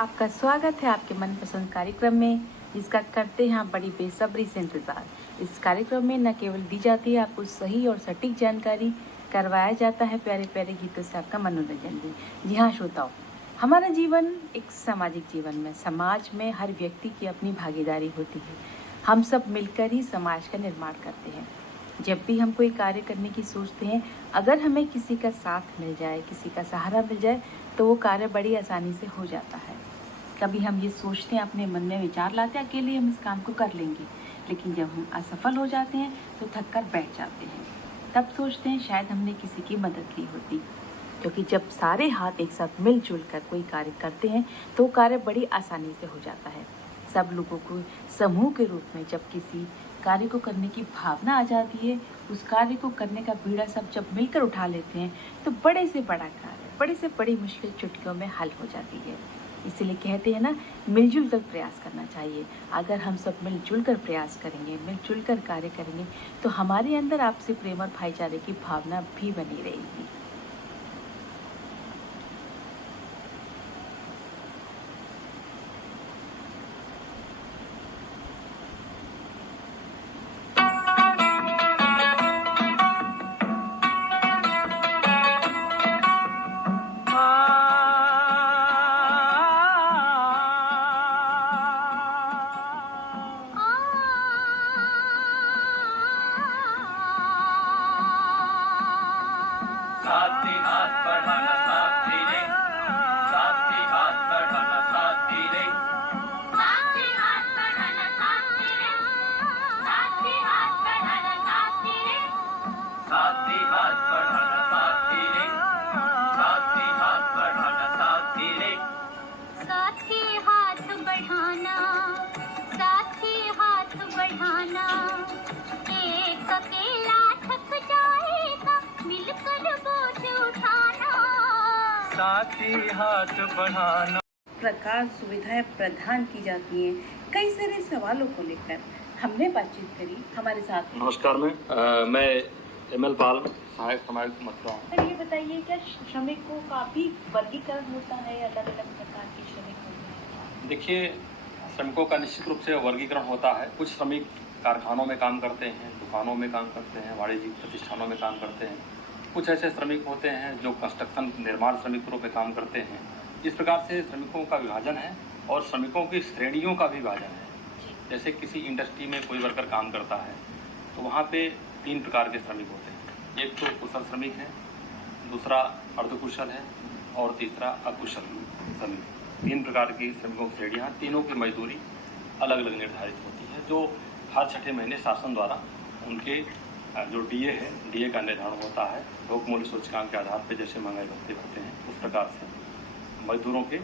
आपका स्वागत है आपके मनपसंद कार्यक्रम में, जिसका करते हैं आप बड़ी बेसब्री से इंतज़ार। इस कार्यक्रम में न केवल दी जाती है आपको सही और सटीक जानकारी, करवाया जाता है प्यारे प्यारे गीतों से आपका मनोरंजन भी। जी हाँ श्रोताओ, हमारा जीवन एक सामाजिक जीवन में, समाज में हर व्यक्ति की अपनी भागीदारी होती है। हम सब मिलकर ही समाज का निर्माण करते हैं। जब भी हम कोई कार्य करने की सोचते हैं, अगर हमें किसी का साथ मिल जाए, किसी का सहारा मिल जाए, तो वो कार्य बड़ी आसानी से हो जाता है। कभी हम ये सोचते हैं, अपने मन में विचार लाते हैं, अकेले हम इस काम को कर लेंगे, लेकिन जब हम असफल हो जाते हैं तो थक कर बैठ जाते हैं। तब सोचते हैं शायद हमने किसी की मदद ली होती, क्योंकि जब सारे हाथ एक साथ मिलजुल कर कोई कार्य करते हैं तो कार्य बड़ी आसानी से हो जाता है। सब लोगों को समूह के रूप में जब किसी कार्य को करने की भावना आ जाती है, उस कार्य को करने का बीड़ा सब जब मिलकर उठा लेते हैं तो बड़े से बड़ा कार्य, बड़ी से बड़ी मुश्किल चुटकियों में हल हो जाती है। इसीलिए कहते हैं ना, मिलजुल कर प्रयास करना चाहिए। अगर हम सब मिलजुल कर प्रयास करेंगे, मिलजुल कर कार्य करेंगे, तो हमारे अंदर आपसी प्रेम और भाईचारे की भावना भी बनी रहेगी। साथी हाथ बढ़ाना साथी रे, साथी हाथ बढ़ाना साथी रे, साथी हाथ बढ़ाना साथी रे, साथी हाथ बढ़ाना साथी रे, साथी हाथ बढ़ाना साथी रे, साथी हाथ बढ़ाना साथी रे, साथी हाथ बढ़ाना, साथी हाथ बढ़ाना। एक अकेला थक जाएगा, मिलकर बोझ उठाना। साथी हाथ बढ़ाना। प्रकार सुविधाएं प्रदान की जाती हैं कई सारे सवालों को लेकर। हमने बातचीत करी, हमारे साथ नमस्कार। मैं एमएल पाल, सहायक समाज मथुरा हूँ। सर ये बताइए, क्या श्रमिकों का भी वर्गीकरण होता है? अलग अलग प्रकार के श्रमिक होते हैं? देखिए, श्रमिकों का निश्चित रूप से वर्गीकरण होता है। कुछ श्रमिक कारखानों में काम करते हैं, दुकानों में काम करते हैं, वाणिज्यिक प्रतिष्ठानों में काम करते हैं। कुछ ऐसे श्रमिक होते हैं जो कंस्ट्रक्शन निर्माण श्रमिक के रूप में काम करते हैं। इस प्रकार से श्रमिकों का विभाजन है और श्रमिकों की श्रेणियों का भी विभाजन है। जैसे किसी इंडस्ट्री में कोई वर्कर काम करता है तो वहाँ पे 3 प्रकार के श्रमिक होते हैं। एक तो कुशल श्रमिक है, दूसरा अर्धकुशल है और तीसरा अकुशल श्रमिक। 3 प्रकार की श्रमिकों की श्रेणियाँ, तीनों की मजदूरी अलग अलग निर्धारित होती है, जो हर 6ठे महीने शासन द्वारा उनके जो डीए है, डीए का निर्धारण होता है। थोक मूल्य सूचकांक के आधार पर जैसे महंगाई भत्ते बढ़ते हैं, उस प्रकार से मजदूरों के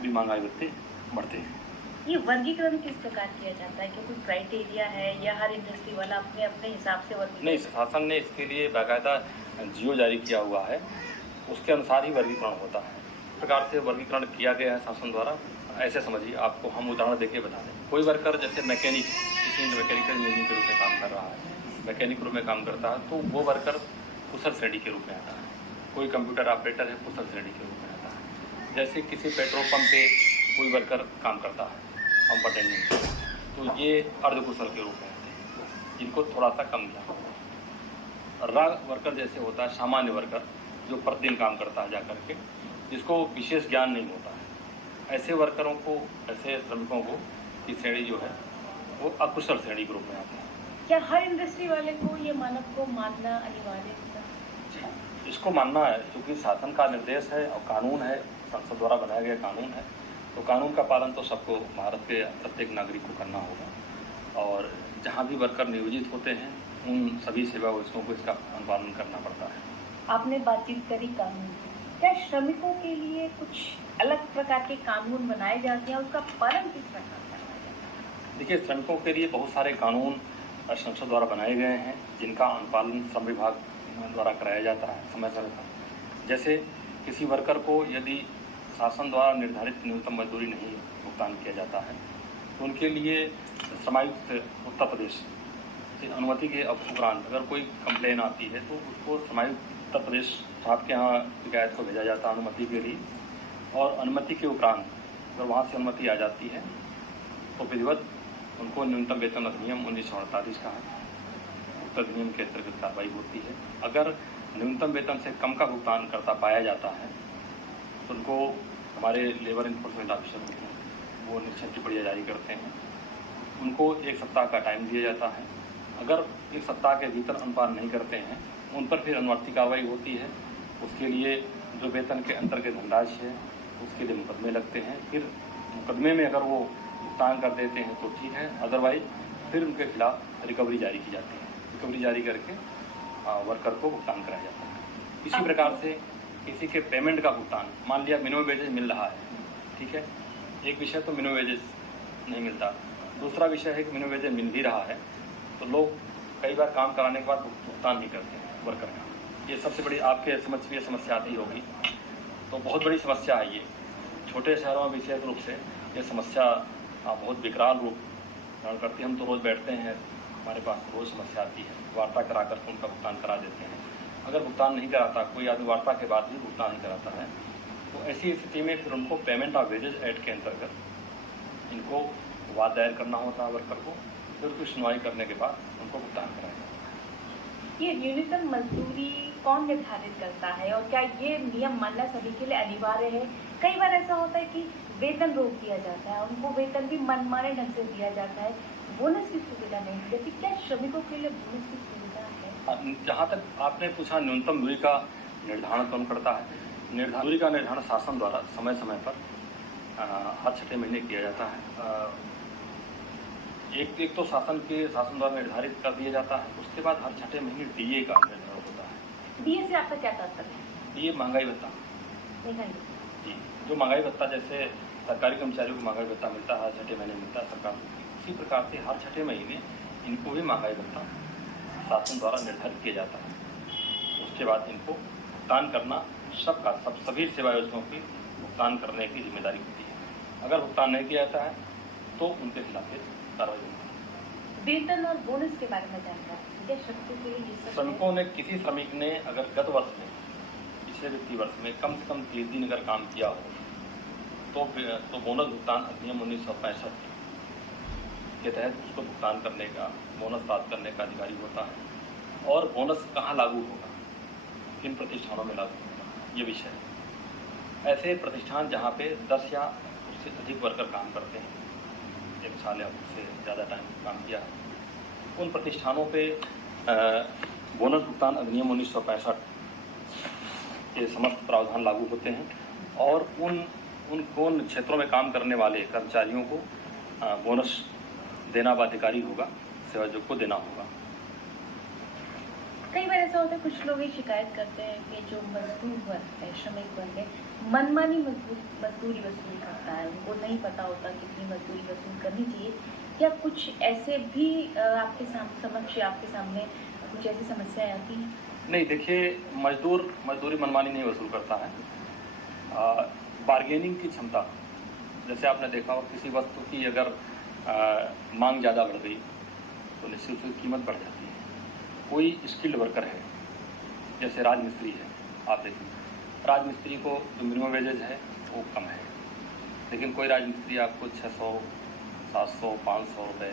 भी महंगाई भत्ते बढ़ते हैं। ये वर्गीकरण किस प्रकार किया जाता है? क्या कोई क्राइटेरिया है या हर इंडस्ट्री वाला अपने अपने हिसाब से वर्गीकरण? नहीं, शासन ने इसके लिए बाकायदा जियो जारी किया हुआ है, उसके अनुसार ही वर्गीकरण होता है। इस प्रकार से वर्गीकरण किया गया है शासन द्वारा। ऐसे समझिए, आपको हम उदाहरण देके बता दें। कोई वर्कर जैसे मैकेनिक, किसी मैकेनिकल इंजीनियर के रूप में काम कर रहा है, मैकेनिक रूप में काम करता है, तो वो वर्कर कुशल श्रेणी के रूप में आता है। कोई कंप्यूटर ऑपरेटर है, कुशल श्रेणी के रूप में आता है। जैसे किसी पेट्रोल पंप पे कोई वर्कर काम करता है, पंप अटेंडेंट, तो ये अर्धकुशल के रूप में आते हैं, जिनको थोड़ा सा कम ज्ञान होता है। राग वर्कर जैसे होता है सामान्य वर्कर, जो प्रतिदिन काम करता है जाकर के, जिसको विशेष ज्ञान नहीं होता है। ऐसे वर्करों को, ऐसे श्रमिकों को की श्रेणी जो है वो अकुशल श्रेणी के रूप में आता है। क्या हर इंडस्ट्री वाले को ये मानक को मानना अनिवार्य होता है? इसको मानना है, क्योंकि शासन का निर्देश है और कानून है, संसद द्वारा बनाया गया कानून है, तो कानून का पालन तो सबको, भारत के प्रत्येक नागरिक को करना होगा। और जहाँ भी वर्कर नियोजित होते हैं, उन सभी सेवा वस्तुओं को इसका अनुपालन करना पड़ता है। आपने बातचीत करी कानून की, क्या श्रमिकों के लिए कुछ अलग प्रकार के कानून बनाए जाते हैं? उसका पालन किस प्रकार करना जाता है? देखिए, श्रमिकों के लिए बहुत सारे कानून संसद द्वारा बनाए गए हैं, जिनका अनुपालन श्रम विभाग द्वारा कराया जाता है समय समय पर। जैसे किसी वर्कर को यदि शासन द्वारा निर्धारित न्यूनतम मजदूरी नहीं भुगतान किया जाता है, तो उनके लिए श्रमायुक्त उत्तर प्रदेश से अनुमति के उपरांत अगर कोई कंप्लेन आती है तो उसको श्रमायुक्त उत्तर प्रदेश साहब के यहाँ शिकायत को भेजा जाता है अनुमति के लिए, और अनुमति के उपरांत अगर वहाँ से अनुमति आ जाती है तो विधिवत उनको न्यूनतम वेतन अधिनियम 1948 का है, उक्त अधिनियम के अंतर्गत कार्रवाई होती है। अगर न्यूनतम वेतन से कम का भुगतान करता पाया जाता है तो उनको हमारे लेबर इन्फोर्समेंट ऑफिसर होते हैं, वो निश्चित टिप्पणियाँ जारी करते हैं। उनको 1 सप्ताह का टाइम दिया जाता है। अगर 1 सप्ताह के भीतर अनुपालन नहीं करते हैं उन पर फिर अनुवर्ती कार्रवाई होती है। उसके लिए जो वेतन के अंतर्गत धनराशि है उसके लिए मुकदमे लगते हैं। फिर मुकदमे में अगर वो भुगतान कर देते हैं तो ठीक है, अदरवाइज फिर उनके खिलाफ रिकवरी जारी की जाती है। रिकवरी जारी करके वर्कर को भुगतान कराया जाता है। इसी प्रकार से किसी के पेमेंट का भुगतान, मान लिया मिनिमम वेजेस मिल रहा है, ठीक है, एक विषय तो मिनिमम वेजेस नहीं मिलता, दूसरा विषय है कि मिनिमम वेजेस मिल भी रहा है तो लोग कई बार काम कराने के बाद भुगतान नहीं करते हैं वर्कर का। ये सबसे बड़ी आपके समझ में ये समस्या आती होगी, तो बहुत बड़ी समस्या है ये। छोटे शहरों में विशेष रूप से ये समस्या बहुत विकराल रूप धारण करती है। हम तो रोज़ बैठते हैं, हमारे पास रोज़ समस्या आती है, वार्ता करा कर उनका भुगतान करा देते हैं। अगर भुगतान नहीं कराता, कोई आदमी वार्ता के बाद भी भुगतान नहीं कराता है, तो ऐसी स्थिति में फिर उनको पेमेंट ऑफ वेजेस एक्ट के अंतर्गत इनको वाद दायर करना होता है वर्कर को, फिर उसकी सुनवाई करने के बाद उनको भुगतान कराया जाता है। ये न्यूनतम मजदूरी कौन निर्धारित करता है और क्या ये नियम मानना सभी के लिए अनिवार्य है? कई बार ऐसा होता है कि वेतन रोक दिया जाता है, उनको वेतन भी मनमाने ढंग से दिया जाता है, बोनस की सुविधा नहीं दी जाती। क्या श्रमिकों के लिए बोनस की सुविधा है? जहाँ तक आपने पूछा न्यूनतम दूरी का निर्धारण कौन करता है, दूरी का निर्धारण शासन द्वारा समय समय पर हर 6 महीने किया जाता है। एक तो शासन द्वारा निर्धारित कर दिया जाता है, उसके बाद हर 6 महीने डीए का निर्धारण होता है। डीए से आपका क्या तात्पर्य है? डीए महंगाई भत्ता जी, जो महंगाई भत्ता जैसे सरकारी कर्मचारियों को महंगाई भत्ता मिलता है, हर 6 महीने मिलता है सरकार को, इसी प्रकार से हर 6 महीने इनको भी महंगाई भत्ता शासन द्वारा निर्धारित किया जाता है। उसके बाद इनको भुगतान करना सभी सेवा योजनाओं की भुगतान करने की जिम्मेदारी होती है। अगर भुगतान नहीं किया जाता है तो उनके खिलाफ कार्रवाई होती है। वेतन और बोनस के बारे में जानकारी क्या श्रमिकों के लिए? श्रमिकों ने, किसी श्रमिक ने अगर गत वर्ष में, पिछले वित्तीय वर्ष में कम से कम 30 दिन अगर काम किया हो तो बोनस भुगतान अधिनियम 1965 के तहत उसको भुगतान करने का, बोनस प्राप्त करने का अधिकारी होता है। और बोनस कहाँ लागू होगा, किन प्रतिष्ठानों में लागू होगा, ये विषय है। ऐसे प्रतिष्ठान जहाँ पे 10 या उससे अधिक वर्कर काम करते हैं, 1 साल या उससे ज़्यादा टाइम काम किया है, उन प्रतिष्ठानों पे बोनस भुगतान अधिनियम 1965 के समस्त प्रावधान लागू होते हैं और उन क्षेत्रों में काम करने वाले कर्मचारियों को बोनस देना बाध्यकारी होगा, सेवायोजक को देना होगा। कई बार ऐसा होता है, कुछ लोग ये शिकायत करते हैं कि जो मजदूर वर्ग है, श्रमिक वर्ग है, मनमानी मजदूरी वसूल करता है, उनको नहीं पता होता कितनी मजदूरी वसूल करनी चाहिए। क्या कुछ ऐसे भी आपके सामने कुछ ऐसी समस्याएं आती हैं? नहीं, देखिए, मजदूरी मनमानी नहीं वसूल करता है। बार्गेनिंग की क्षमता, जैसे आपने देखा हो किसी वस्तु की अगर मांग ज़्यादा बढ़ गई तो निश्चित रूप से कीमत बढ़ जाती है। कोई स्किल्ड वर्कर है, जैसे राजमिस्त्री है, आप देखिए राजमिस्त्री को जो मिनिमम वेजेज है वो कम है, लेकिन कोई राजमिस्त्री आपको 600, 700, 500 रुपये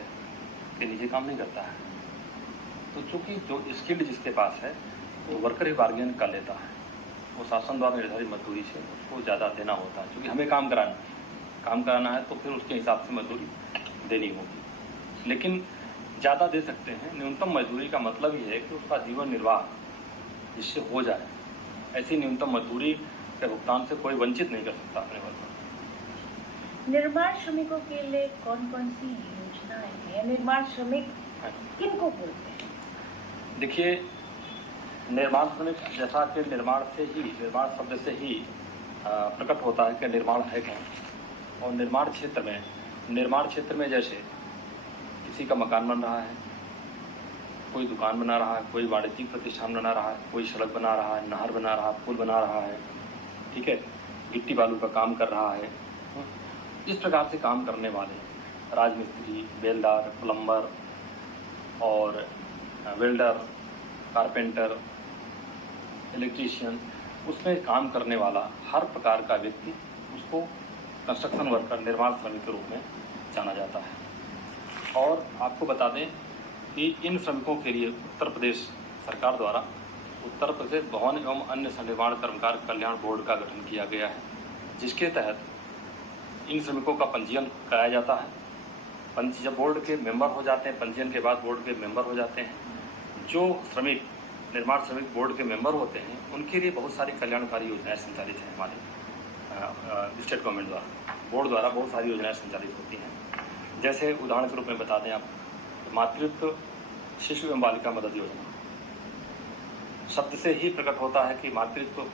के नीचे काम नहीं करता है। तो चूँकि जो स्किल्ड जिसके पास है वो वर्कर ही बार्गेन कर लेता है, वो शासन द्वारा निर्धारित मजदूरी से उसको ज़्यादा देना होता है, क्योंकि हमें काम कराना है तो फिर उसके हिसाब से मजदूरी देनी होगी। लेकिन ज़्यादा दे सकते हैं। न्यूनतम मजदूरी का मतलब ये है कि उसका जीवन निर्वाह जिससे हो जाए, ऐसी न्यूनतम मजदूरी के भुगतान से कोई वंचित नहीं कर सकता अपने वर्ग। निर्माण श्रमिकों के लिए कौन कौन सी योजनाएं हैं? निर्माण श्रमिक किनको बोलते हैं? देखिए, निर्माण श्रमिक जैसा कि निर्माण शब्द से ही प्रकट होता है कि निर्माण है क्या। और निर्माण क्षेत्र में जैसे किसी का मकान बन रहा है, कोई दुकान बना रहा है, कोई वाणिज्यिक प्रतिष्ठान बना रहा है, कोई सड़क बना रहा है, नहर बना रहा है, पुल बना रहा है, ठीक है, गिट्टी बालू का काम कर रहा है। इस प्रकार से काम करने वाले राजमिस्त्री, बेलदार, प्लम्बर और वेल्डर, कारपेंटर, इलेक्ट्रीशियन, उसमें काम करने वाला हर प्रकार का व्यक्ति उसको कंस्ट्रक्शन वर्कर, निर्माण श्रमिक के रूप में जाना जाता है। और आपको बता दें कि इन श्रमिकों के लिए उत्तर प्रदेश सरकार द्वारा उत्तर प्रदेश भवन एवं अन्य सन्निर्माण कर्मकार कल्याण बोर्ड का गठन किया गया है, जिसके तहत इन श्रमिकों का पंजीयन कराया जाता है। जब बोर्ड के मेंबर हो जाते हैं, पंजीयन के बाद बोर्ड के मेंबर हो जाते हैं, जो श्रमिक निर्माण श्रमिक बोर्ड के मेंबर होते हैं उनके लिए बहुत सारी कल्याणकारी योजनाएं संचालित हैं। हमारे स्टेट गवर्नमेंट द्वारा, बोर्ड द्वारा बहुत सारी योजनाएं संचालित होती हैं। जैसे उदाहरण के रूप में बता दें आप, मातृत्व शिशु एवं बालिका मदद योजना। शब्द से ही प्रकट होता है कि मातृत्व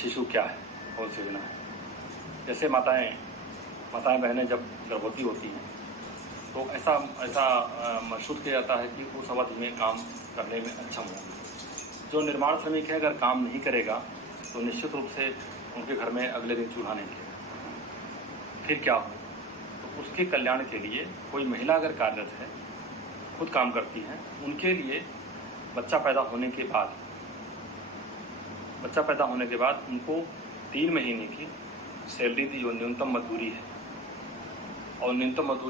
शिशु क्या है, कौन सी योजना है। जैसे माताएं बहनें जब गर्भवती होती हैं तो ऐसा महसूस किया जाता है कि उस अवधि में काम करने में अक्षम होंगे। जो निर्माण श्रमिक है, अगर काम नहीं करेगा तो निश्चित रूप से उनके घर में अगले दिन चूल्हा नहीं गिरेगा। फिर क्या हो, तो उसके कल्याण के लिए कोई महिला अगर कार्यरत है, खुद काम करती हैं, उनके लिए बच्चा पैदा होने के बाद उनको 3 महीने की सैलरी दी, जो न्यूनतम मजदूरी है, और न्यूनतम मजदूरी